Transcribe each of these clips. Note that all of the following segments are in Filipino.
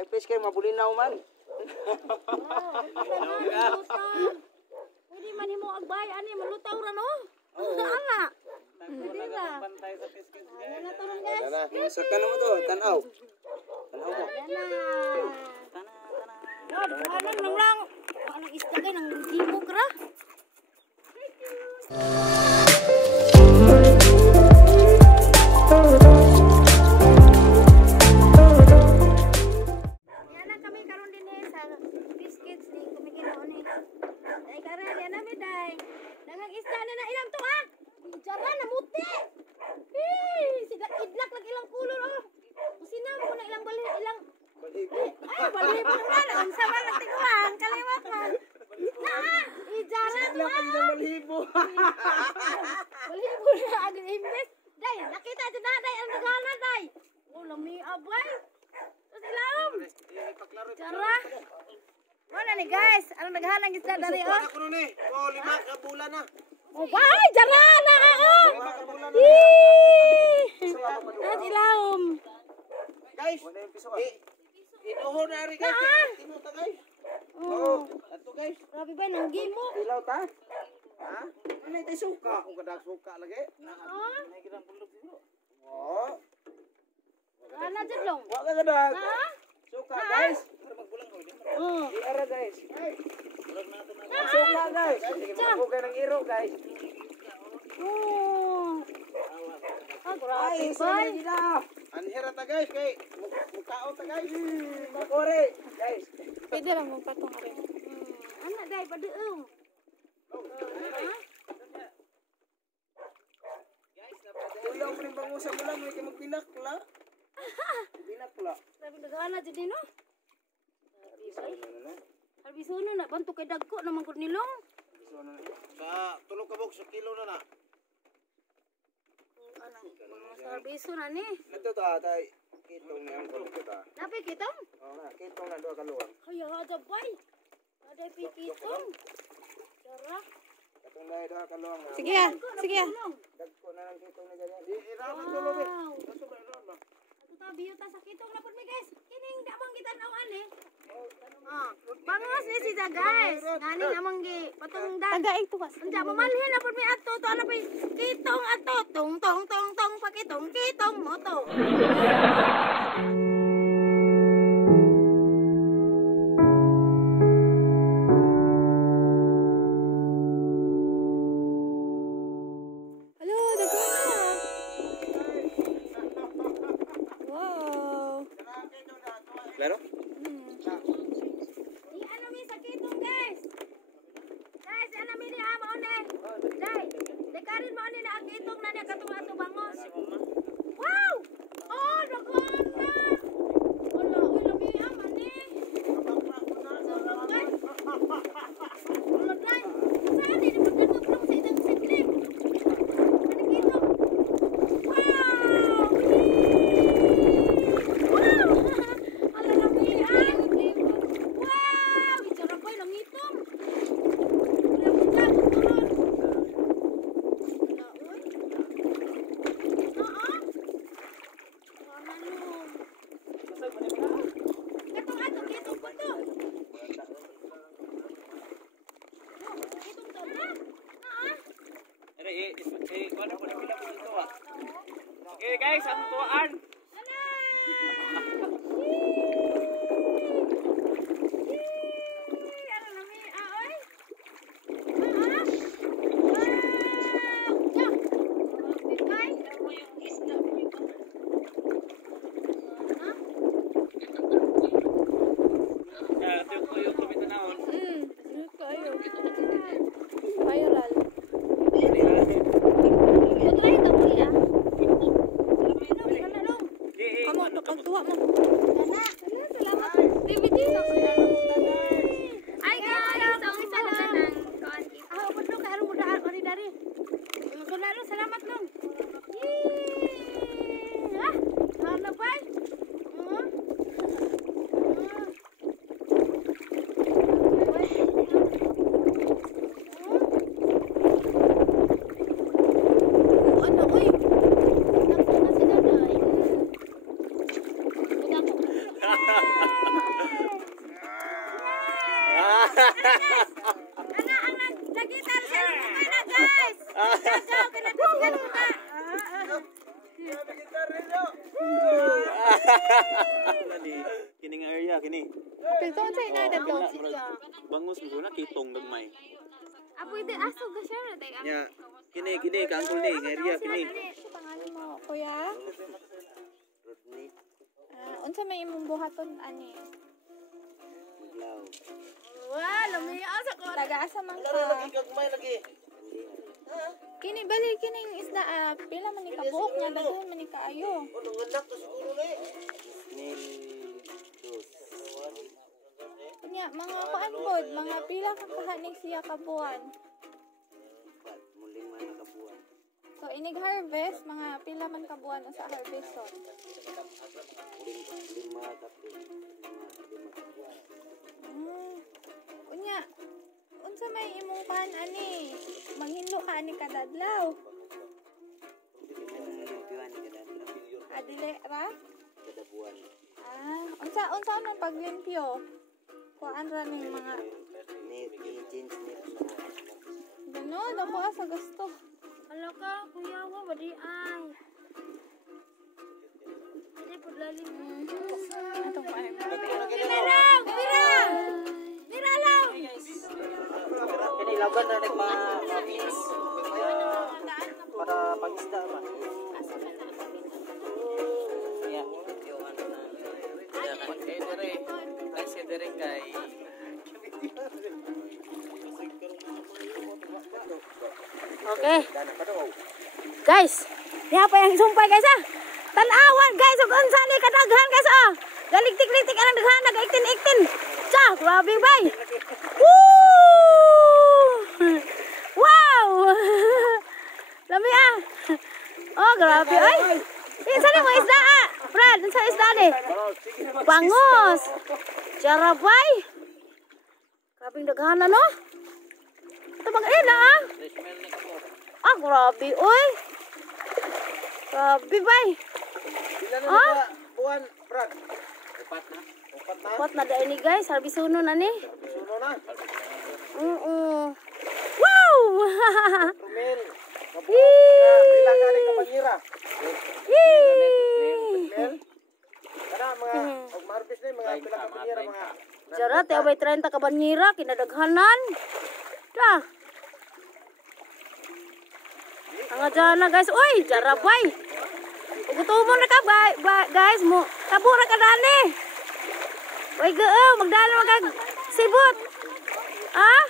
Naipis kayo mabulinaw man. Pwede man himo agbay ani malutaw ra no. Ana. Pwede ra. Ayan na turon guys. Sa kanamo to, tanaw. Tanaw mo. Anong lang. Anong isda kay nang himog ra. Mana nih guys, anong naghalang isda dari oh. Ako ni. Oh, 5 ka bulan na. Oh, bye, jara na oh. At ilawom. Guys, inuho na rin guys. Tino ta guys. Oh, ato guys. Grabe ba nang game mo? Ilaw ta? Ha? Ano ito suka? Kung kada suka lagi. Oo. Nakikita pulog dito. Oh. Ana jud long. Wa ka kada. Ha? Suka guys. Oh. Iara guys. Suka guys. Magugay ng iro guys. Oh. Ah, grabe Ay, ba? Anhira ta guys kay mukao ta guys. Makore guys. Pwede lang mong patong rin. Anak day paduong. Kuyaw ko rin bangusa mo lang, may kayo magpinak pula. Pinak pula. Grabe nagana jud no. Harbisono na bantu kay dagko naman ko nilong. Sa tulog ka bok sa kilo na na. Harbiso na ni. Nato ta tay kitong ni ang kulo ta. Napi kitong? Oh na, kitong na do kaluwang. Ay ada bay. Ada pi kitong. Dara. Katong na do kaluwang. Sige ya, sige ya. Dagko na lang kitong ni ganyan. Di iraman dulo be. Sobra iraman. Ako ta biyo ta sa kitong na pud mi guys. Kining da man kita nawan eh. Ah, bangos ni si guys. Ngani namang gi patungdan. Tagaing tuwas. Unja mo manhin na pud mi ato to ana pa kitong ato tong tong tong tong pakitong kitong mo to. Claro? Ano mi sa kitong guys? Guys, ano mi ni amo ne? Dai, dekarin mo ni na ang kitong na niya katong ato bangos. Wow! Oh, dagan na. Wala, ulo mi amo ni. Wala dai. Saan ni magkatuplong sa itong sidling? Ano kitong? Wow! Wow! Okay guys, ang tuwaan. Viral. Bangus mo na kitong gagmay. Apo ito aso ga siya na tayo. Nya, kini kaangkol ni ngariya kini. Pangalan mo, kuya? Rodney Unsa may imong buhaton ani? Muglaw. Wah, lumiya sa ko. Taga-asa man Laro lagi ka? gagmay lagi. Kini bali kining isda pila man ni kabuok nga daghan man ni kaayo. Ano nganak to siguro ni? Nil dos. Kunya mga kuan pod, mga pila ka kahanig siya ka buwan. Muling man nakabuan. So inig harvest mga pila man ka buwan sa harveston. Lima kapit. Kunya unsa may imong pan ani? Manghinlo ka ani kadadlaw. Adile ra? Kada buwan. Unsa man paglimpyo? Kuan ra ning mga Ni change ni. gano dako sa gusto. Ala ka, kuya ko badi ay. Hindi po lalim. Atong paano? Birang! Birang! Biralaw! Kini laban na nagma-feeds. Para pangisda ba? Ya, yo ano na. Ya kan edere. Kasi edere kay Okay. Guys, diha pa yang sumpay guys ah. Tanawan guys, ug unsa ni kadaghan guys ah. Galigtik-ligtik ang daghan nag-18-18. Cha, grabe bay. Woo! Wow! Lami ah. Oh, grabe ay. Insa ni mo isda ah? Brad, insa isda ni? Bangos. Cara bay. Grabing daghan no? Ito bang ina ah? Ah, grabe oy. Grabe bay. Ilan na buwan, Brad? Upat na. Pot na dai ni guys, harbi suno na ni. Suno na. Oo. Wow! Rumel. Pila ka ni kapangira. Mel. Kana mga og harvest ni mga pila ka kapangira mga. Jarat ya bay 30 ka banyira kinadaghanan. Da. Ang ajana guys, oy, jarabay. Ugutumo na ka guys mo. Kabura ka dani. Oy geo, magdala magag sibot. Ah?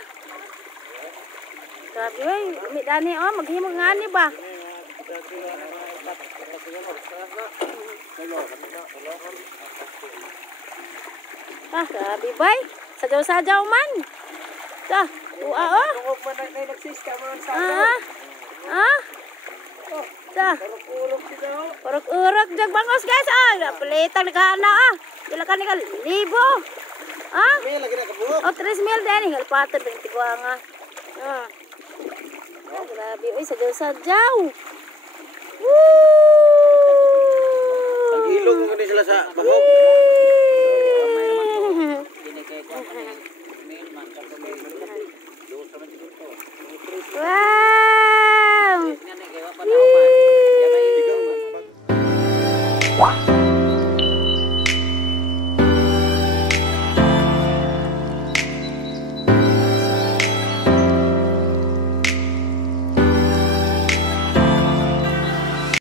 Grabe oy, mi dani oh, maghimog ngani ba? Ah, grabe bay. Sajaw-sajaw man. Dah, tua oh. Kung man nagsis ka man sa. Ah? Dah. Urok daw. Urok jag bangos guys ah. Palitan nagana ah. Pila ka ni libo. Ah? May lagi na kabuok. Oh, 3 mil din hingal patod ng tiguanga. Ah. Oh, grabe oy sajaw-sajaw. Woo! Ang ilog mo ni sila sa bahog. Wow!